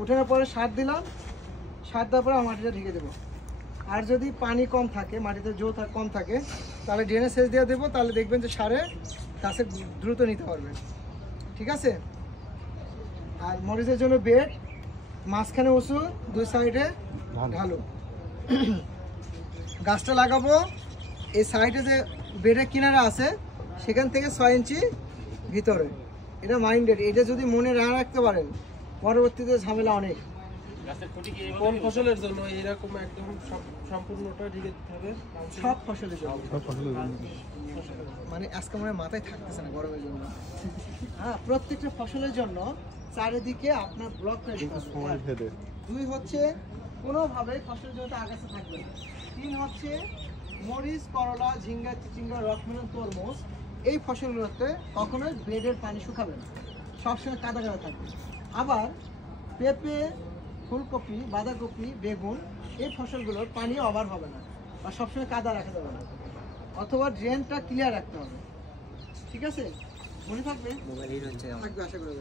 উঠানোর পরে সার দিলাম, সার দেওয়ার পরে মাটিটা ঢেকে দেবো। আর যদি পানি কম থাকে, মাটিতে জো কম থাকে, তাহলে ড্রেনে সেচ দিয়ে দেবো, তাহলে দেখবেন যে সারে গাছে দ্রুত নিতে পারবে। ঠিক আছে। আর মরিচের জন্য বেড, মাঝখানে উঁচু, দুই সাইডে ঢালু। গাছটা লাগাবো এই সাইডে যে বেডের কিনারা আছে সেখান থেকে 6 ইঞ্চি ভিতরে। এটা মাইন্ডেড, এটা যদি মনে না রাখতে পারেন পরবর্তীতে ঝামেলা অনেক। কোন ফসলের জন্য এরকম একদম সম্পূর্ণটা ঢেকে দিতে হবে? সব ফসলের জন্য। মানে আজকে মনে হয় মাথায় থাকতেছে না গরমের জন্য। হ্যাঁ, প্রত্যেকটা ফসলের জন্য চারিদিকে আপনার ব্লক করে দিতে হবে। 2 হচ্ছে কোনোভাবে ফসলের জন্য আগাছা থাকবে না। 3 হচ্ছে মরিচ, করলা, ঝিঙ্গা, চিচিঙ্গা, রকমেলন, তরমুজ এই ফসলগুলোতে কখনোই বেডের পানি শুকাবে না, সবসময় কাদা কাদা থাকবে। আবার পেঁপে, ফুলকপি, বাঁধাকপি, বেগুন এই ফসলগুলোর পানি ওভার হবে না বা সবসময় কাদা রাখা যাবে না, অথবা ড্রেনটা ক্লিয়ার রাখতে হবে। ঠিক আছে, মনে থাকবে? থাকবে আশা করি।